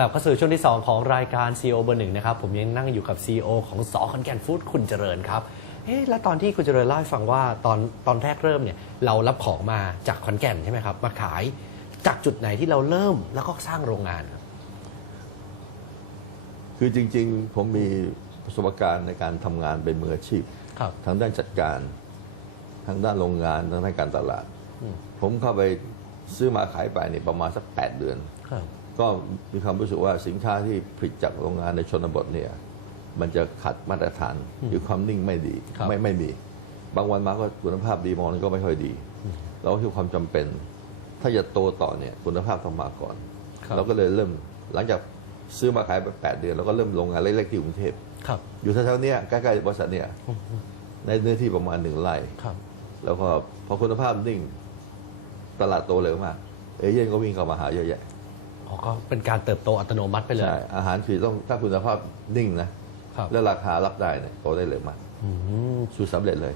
กลับเข้าสู่ช่วงที่ 2 ของรายการ CEO เบอร์หนึ่งนะครับ ผมยังนั่งอยู่กับ CEO ของสอขอนแก่นฟู้ดคุณเจริญครับเอ๊ะแล้วตอนที่คุณเจริญเล่าให้ฟังว่าตอนตอนแรกเริ่มเนี่ยเรารับของมาจากขอนแก่นใช่ไหมครับ มาขายจากจุดไหนที่เราเริ่มแล้วก็สร้างโรงงานครับคือจริงๆ ผมมีประสบการณ์ในการทำงานเป็นมืออาชีพ ครับ ทางด้านจัดการทางด้านโรงงานทางด้านการตลาดผมเข้าไปซื้อมาขายไปเนี่ยประมาณสัก 8 เดือน ครับ ก็มีความรู้สึกว่าสินค้าที่ผลิตจากโรงงานในชนบทเนี่ยมันจะขัดมาตรฐานหรือความนิ่งไม่ดีครับไม่ไม่มี บางวันมาก็คุณภาพดีบางวันก็ไม่ค่อยดี เราก็คือความจำเป็น ถ้าจะโตต่อเนี่ยคุณภาพต้องมาก่อนครับเราก็เลยเริ่มหลังจากซื้อมาขายไปแปดเดือนเราก็เริ่มโรงงานเล็กๆที่กรุงเทพครับอยู่แถวๆเนี้ยใกล้ๆบริษัทเนี่ยในเนื้อที่ประมาณหนึ่งไร่ครับแล้วก็พอคุณภาพนิ่งตลาดโตเร็วมาก เอเย่นก็วิ่งเข้ามาหาเยอะแยะ อ๋อก็เป็นการเติบโตอัตโนมัติไปเลย ใช่อาหารคือต้องถ้าคุณภาพนิ่งนะครับ แล้วราคารับได้เนี่ยโตได้เร็วมากอืมสูตรสำเร็จเลย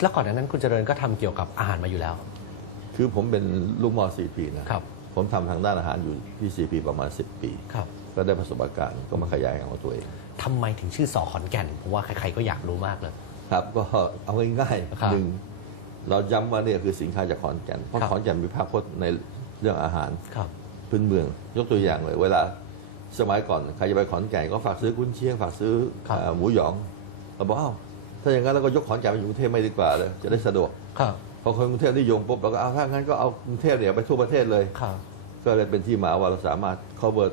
แล้วก่อนหน้านั้นคุณเจริญก็ทำเกี่ยวกับอาหารมาอยู่แล้ว คือผมเป็นลูกหมอซีพีนะครับ ผมทำทางด้านอาหารอยู่ที่ซีพีประมาณ 10 ปี ครับก็ได้ประสบการณ์ก็มาขยายของตัวเองทำไมถึงชื่อสอขอนแก่นผมว่าใครๆก็อยากรู้มากเลย ครับก็เอาง่ายครับ ๆหนึ่งเราย้ำว่าเนี่ยคือสินค้าจากขอนแก่นเพราะครับขอนแก่นมีภาพพจน์ในเรื่องอาหาร ครับ พื้นเมือง ยกตัวอย่างเลย เวลาสมัยก่อนใครจะไปขอนแก่นก็ฝากซื้อกุนเชียงฝากซื้อครับเอ่อหมูหยองเราบอกอ้าวถ้าอย่างนั้นเราก็ยกขอนแก่นไปอยู่กรุงเทพไม่ดีกว่าเลยจะได้สะดวกครับพอคนกรุงเทพนิยมปุ๊บเราก็เอาถ้างั้นก็เอากรุงเทพเนี่ยไปทั่วประเทศเลยครับก็เลยเป็นที่มาว่าเราสามารถ cover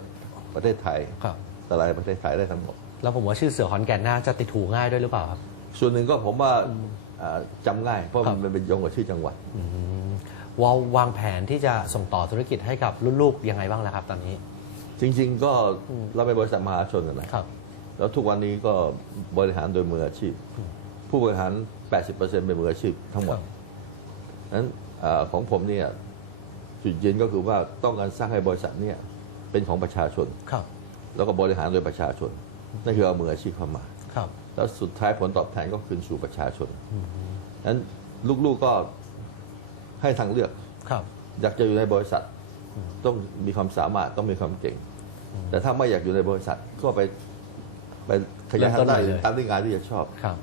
ประเทศไทยครับตลาดประเทศไทยได้ทั้งหมดแล้วผมว่าชื่อเสือขอนแก่นน่าจะติดหูง่ายด้วยหรือเปล่าครับ ส่วนหนึ่งก็ผมว่าอ่าจำง่ายเพราะครับมันเป็นโยงกับชื่อจังหวัดอืม วาววางแผนที่จะส่งต่อธุรกิจให้กับรุ่นลูกยังไงบ้างแล้วครับ ตอนนี้ จริง ๆ ก็เราเป็นบริษัทมหาชนกันนะครับ แล้วทุกวันนี้ก็บริหารโดยมืออาชีพ ผู้บริหาร 80%เป็นมืออาชีพทั้งหมดครับนั้นอาของผมเนี่ยจุดยืนก็คือว่าต้องการสร้างให้บริษัทเนี่ยเป็นของประชาชนครับ แล้วก็บริหารโดยประชาชนนั่นคือเอามืออาชีพเข้ามาครับ แล้วสุดท้ายผลตอบแทนก็คืนสู่ประชาชนนั้นลูกๆก็ ให้ทางเลือก ครับ อยากจะอยู่ในบริษัท ต้องมีความสามารถต้องมีความเก่ง แต่ถ้าไม่อยากอยู่ในบริษัทก็ไปไปขยายเริ่มต้ทานงด้านใหม่อื่เลนยตามที่งานที่จะชอบ ครับ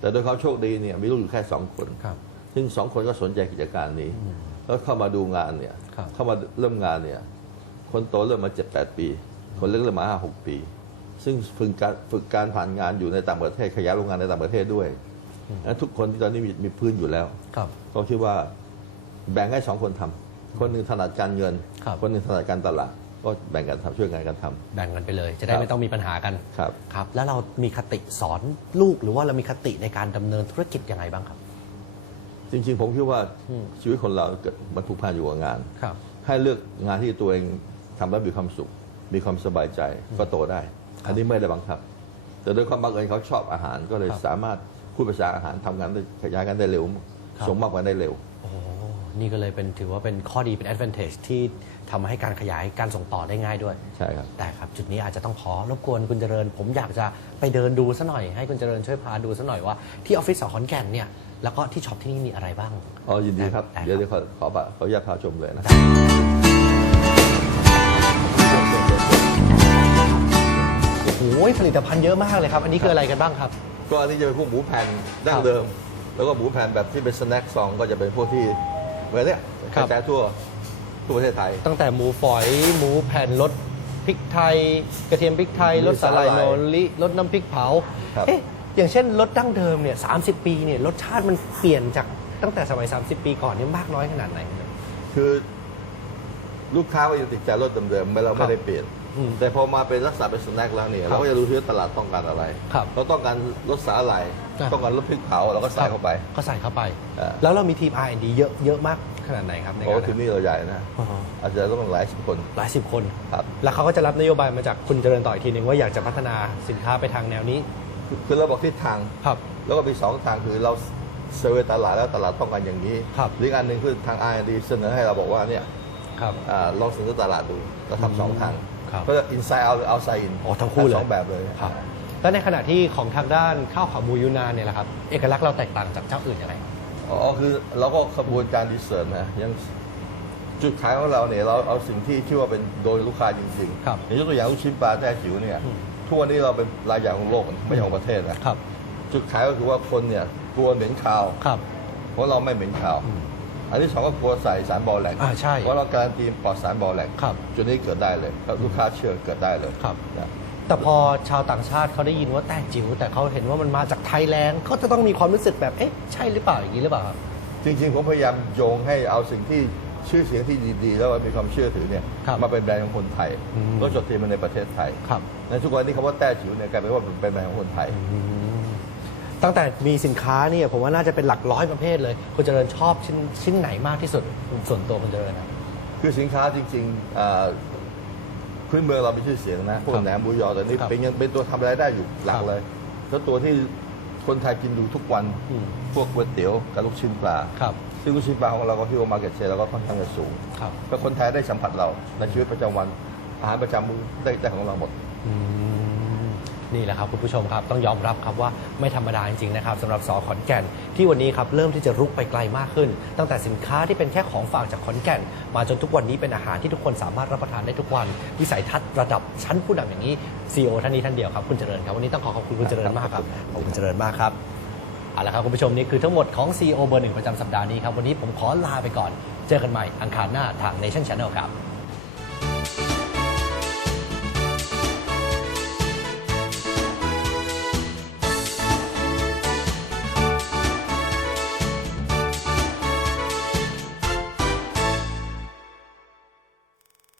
แต่โดยเขามโชคดีเนี่ยมีลูกอยู่แค่สองคน ครับ ซึ่งสองคนก็สนใจกิจการนี้ แล้วเข้ามาดูงานเนี่ย ครับ เข้ามาเริ่มงานเนี่ย คนโตเริ่มมาเจ็ดแปดปี คนเล็กเริ่มมาห้าหกปี ซึ่งฝึกการฝึกการผ่านงานอยู่ในต่างประเทศขยายโรงงานในต่างประเทศด้วย แล้วทุกคนที่ตอนนี้มีมีพื้นอยู่แล้ว ครับ ก็คิดว่า แบ่งให้สองคนทำคนหนึ่งถนัดการเงิน ครับ คนหนึ่งถนัดการตลาด ก็แบ่งกันทำช่วยงานกันทำแบ่งกันไปเลย จะได้ครับไม่ต้องมีปัญหากันครับ ครับ แล้วเรามีคติสอนลูกหรือว่าเรามีคติในการดำเนินธุรกิจยังไงบ้างครับ จริง ๆ ผมคิดว่าอืมชีวิตคนเราเกิดมันผูกพันอยู่กับงาน ครับ ให้เลือกงานที่ตัวเองทำแล้วมีความสุข มีความสบายใจก็โตได้ อันนี้ไม่ได้บังคับ แต่โดยความบังเอิญเขาชอบอาหารก็เลยครับ สามารถพูดภาษาอาหารทำงานได้ขยายกันได้เร็วครับส่งมากกว่าได้เร็ว โอ้โห นี่ก็เลยเป็นถือว่าเป็นข้อดีเป็น advantage ที่ทำให้การขยายการส่งต่อได้ง่ายด้วย ใช่ครับแต่ครับ จุดนี้อาจจะต้องขอรบกวนคุณเจริญ ผมอยากจะไปเดินดูซะหน่อย ให้คุณเจริญช่วยพาดูซะหน่อยว่าที่ออฟฟิศสอขอนแก่นเนี่ยแล้วก็ที่ช็อปที่นี่มีอะไรบ้าง อ๋อ ยินดีครับ ได้เดี๋ยวเดี๋ยวขอขอขออนุญาตพาชมเลยนะ โอ้ยผลิตภัณฑ์เยอะมากเลยครับ อันนี้คืออะไรกันบ้างครับ ก็อันนี้จะเป็นพวกหมูแผ่นดั้คงรับเดิม แล้วก็หมูแผ่นแบบที่เป็นสแน็คซองก็จะเป็นพวกที่ เหมือนเนี้ยคกรับระจายทั่วทั่วประเทศไทย ตั้งแต่หมูฝอย หมูแผ่นรสพริกไทย กระเทียมพริกไทยมีรสสาหร่ายสาหโนร่ายริรสน้ำพริกเผาครับเอ๊ะอย่างเช่นรสดั้งเดิมเนี่ยสาปีเนี่ยรสชาติมันเปลี่ยนจากตั้งแต่สมัย 30 ปีก่อนเนี่ยมากน้อยขนาดไหนครับคือ ลูกค้าก็ยังติดใจรสเดิมๆไม่เราครัไม่บได้เปลี่ยน อืม แต่พอมาเป็นลักษณะเป็นสแน็คแล้วเนี่ยครับเราก็จะรู้ที่ว่าตลาดต้องการอะไร ครับเราต้องการรสสาหร่ายครับ ต้องการรสพริกเผาเราก็ใส่เข้าไป ก็ใส่เข้าไป อ่า แล้วเรามีทีม R&D เยอะเยอะมากขนาดไหนครับในเพราะการว่าทีมนี้เราใหญ่นะ อ๋ออาจจะต้องหลายสิบคนหลายสิบคน ครับ แล้วเขาก็จะรับนโยบายมาจากคุณเจริญต่ออีกทีหนึ่งว่าอยากจะพัฒนาสินค้าไปทางแนวนี้ คือคือเราบอกทิศทาง ครับ แล้วก็มีสองทางคือเราเซอร์เวย์ตลาดแล้วตลาดต้องการอย่างนี้ครับ หรืออีกอันหนึ่งคือทาง R&D เสนอให้เราบอกว่าเนี่ยครับ อ่าลองเสนอตลาดดูเราทำสองทางครับ ก็จะ inside out หรือ outside in อ๋อทั้งคู่เลยสองแบบเลยครับแล้วในขณะที่ของทางด้านข้าวขาหมูยูนานเนี่ยแหละครับเอกลักษณ์เราแตกต่างจากเจ้าอื่นยังไงอ๋อคือเราก็ขบวนการดีเซิร์นะยังจุดขายของเราเนี่ยเราเอาสิ่งที่ชื่อว่าเป็นโดยลูกค้าจริงครับๆอย่างยกตัวอย่างลูกชิ้นปลาแต้จิ๋วเนี่ยอืมทุกวันนี้เราเป็นรายใหญ่ของโลกไม่ใช่ของประเทศนะครับ จุดขายก็คือว่าคนเนี่ยกลัวเหม็นคาวครับเพราะเราไม่เหม็นคาว อืมอันที่สองก็กลัวใส่สารบอแหลกอ่าใช่เพราะเราการันตีปลอดสารบอแหลกครับ จุดนี้เกิดได้เลยครับลูกค้าเชื่อเกิดได้เลยครับนะแต่พอชาวต่างชาติเขาได้ยินว่าแต้จิ๋วแต่เขาเห็นว่ามันมาจากไทยแลนด์เขาจะต้องมีความรู้สึกแบบเอ๊ะใช่หรือเปล่าอย่างนี้หรือเปล่าครับ จริงๆ ผมพยายามโยงให้เอาสิ่งที่ชื่อเสียงที่ดีๆ แล้วมีความเชื่อถือเนี่ยครับมาเป็นแบรนด์ของคนไทยอืม ก็จดทะเบียนมาในประเทศไทย ครับ ในทุกวันนี้คำว่าแต้จิ๋วเนี่ยกลายเป็นว่าเป็นแบรนด์ของคนไทย ตั้งแต่มีสินค้าเนี่ยผมว่าน่าจะเป็นหลักร้อยประเภทเลยคุณเจริญชอบชิ้นชิ้นไหนมากที่สุดส่วนตัวคุณเจริญนะ คือสินค้าจริงๆอ่าพื้นเมืองเรามีชื่อเสียงนะพวครักบแหนมหมูยอแต่นี่ครับเป็นยังเป็นตัวทำรายได้อยู่หลัคกรับเลยแล้วตัวที่คนไทยกินดูทุกวันอืม พวกก๋วยเตี๋ยวกับลูกชิ้นปลาครับซึ่งลูกชิ้นปลาของเราก็ที่ว่ามาเก็ตเชร์เราก็ค่อนข้างจะสูงครับก็คนไทยได้สัมผัสเราในชีวิตประจำวันอาหารประจำมื้อได้ได้ของเราหมด อืม นี่แหละครับคุณผู้ชมครับต้องยอมรับครับว่าไม่ธรรมดาจริงๆนะครับสำหรับสอขอนแก่น ที่วันนี้ครับเริ่มที่จะรุกไปไกลมากขึ้น ตั้งแต่สินค้าที่เป็นแค่ของฝากจากขอนแก่น มาจนทุกวันนี้เป็นอาหารที่ทุกคนสามารถรับประทานได้ทุกวัน วิสัยทัศน์ระดับชั้นผู้นำอย่างนี้ซีอท่านนี้ท่านเดียวครับคุณเจริญครับวันนี้ต้องขอขอบคุณคุณเจริญมากครับขอบคุณเจริญมากครับเอาละครับคุณผู้ชมนี่คือทั้งหมดของ CEO เบอร์หนึ่งประจำสัปดาห์นี้ครับวันนี้ผมขอลาไปก่อน เจอกันใหม่อังคารหน้าทาง Nation Channel ครับ